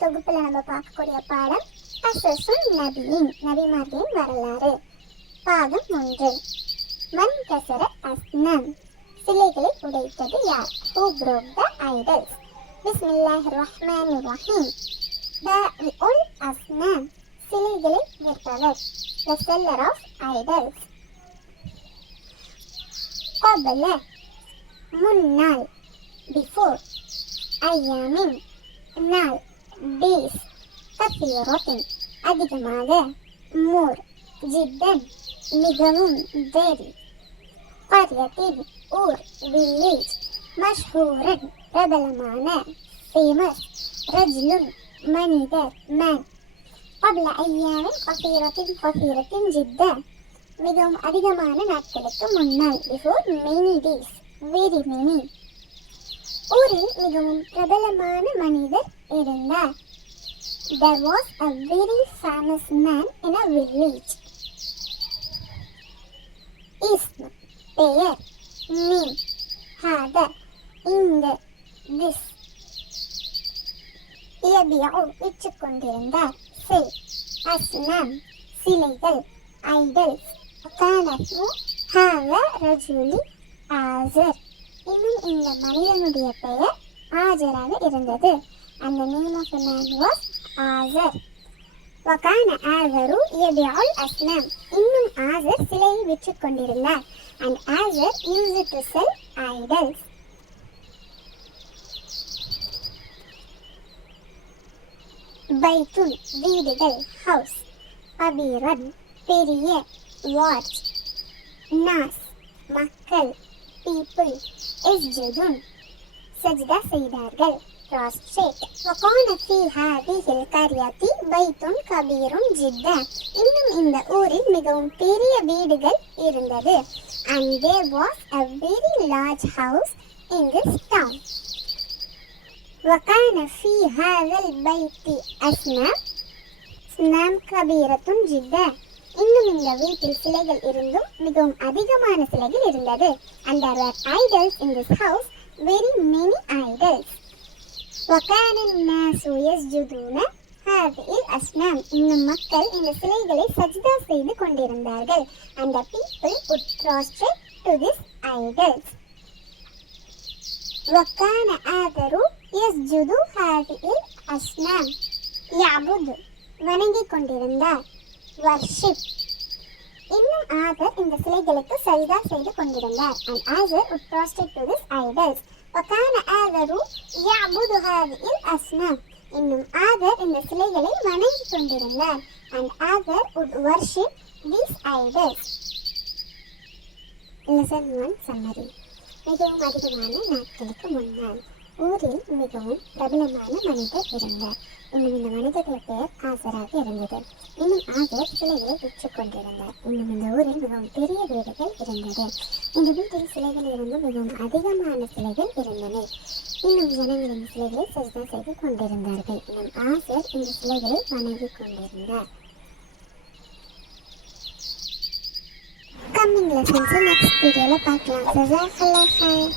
தொகுப்புல நம்ம பார்க்கக்கூடிய பாடம் அசசுன் நபியின் நபிமார்களின் வரலாறு பாகம் ஒன்று மன் கசர அஸ்னம் சிலைகளை உடைத்தது யார் ஹூ broke த ஐடல்ஸ் பிஸ்மில்லாஹ் ரஹ்மான் ரஹீம் த உல் அஸ்னம் சிலைகளை விற்பவர் த செல்லர் ஆஃப் ஐடல்ஸ் قبل முன்னாள் before ஐயாமின் நாள் டேஸ் கசீரத்தின் அதிகமாக மோர் ஜித்தன் மிகவும் வெரி கரியத்தின் ஊர் வில்லேஜ் மஷ்ஹூரன் பிரபலமான ஃபேமஸ் ரஜ்லுன் மனிதர் மேன் قبل أيام قصيرة قصيرة جدا மிகவும் அதிகமான நாட்களுக்கு முன்னால் before many days very many ஊரில் மிகவும் பிரபலமான மனிதர் இருந்தார் There was a very famous man in a village. İsm, பெயர், min, hada, இந்த, this. இயபியோ விற்றுக் கொண்டிருந்தார் செல், அஸ்னம், சிலைகள், ஐடல்ஸ். கானஹு, ஹாவ, ரஜுலி, ஆசர். இன்னும் இந்த மனிதனுடைய பெயர் ஆஜராக இருந்தது. அந்த name of man was Azar. வகான ஆசரு எபியால் அஸ்னம் இன்னும் ஆசர் சிலையை விற்று கொண்டிருந்தார். And Azar use to sell idols பைத்துல் வீடுகள் ஹவுஸ் அபிரன் பெரிய வாட்ச் நாஸ் மக்கள் பீப்புள் எஸ்ஜுதுன் சஜ்தா செய்தார்கள் prostrate وكان في هذه القرية بيت كبير جدا இன்னும் இந்த ஊரில் மிகவும் பெரிய வீடுகள் இருந்தது and there was a very large house in this town وكان في هذا البيت أصنام أصنام كبيرة جدا இன்னும் இந்த வீட்டில் சிலைகள் இருந்தும் மிகவும் அதிகமான சிலைகள் இருந்தது and there were idols in this house very many idols وكان الناس يسجدون هذه الأصنام இன்னும் மக்கள் இந்த சிலைகளை சஜ்தா செய்து கொண்டிருந்தார்கள் and the people would prostrate to this idols وكان آذر يسجد هذه الأصنام يعبد வணங்கிக் கொண்டிருந்தார் வர்ஷிப் இன்னும் ஆதர் இந்த சிலைகளுக்கு சஜிதா செய்து கொண்டிருந்தார் and Azar would prostrate to this idols وكان آذر يعبد هذه الأصنام இன்னும் ஆதர் இந்த சிலைகளை வணங்கிக் கொண்டிருந்தார் and Azar would worship these idols lesson one summary மிகவும் அதிகமான நாட்களுக்கு முன்னால் ஊரில் மிகவும் பிரபலமான மனிதர் இருந்தார் இன்னும் இந்த மனிதர்களுக்கு பெயர் ஆசராக இருந்தது. இன்னும் ஆசர் சிலைகளை விற்றுக் கொண்டிருந்தார். இன்னும் இந்த ஊரில் மிகவும் பெரிய வீடுகள் இருந்தது. இந்த வீட்டில் சிலைகள் இருந்து மிகவும் அதிகமான சிலைகள் இருந்தன. இன்னும் ஜனங்களின் இந்த சிலைகளை சஜ்தா செய்து கொண்டிருந்தார்கள். இன்னும் ஆசர் இந்த சிலைகளை வணங்கி கொண்டிருந்தார். கம்மிங் லெசன்ஸ் நெக்ஸ்ட் வீடியோவில் பார்க்கலாம். ஜசாக்கல்லா ஹாய்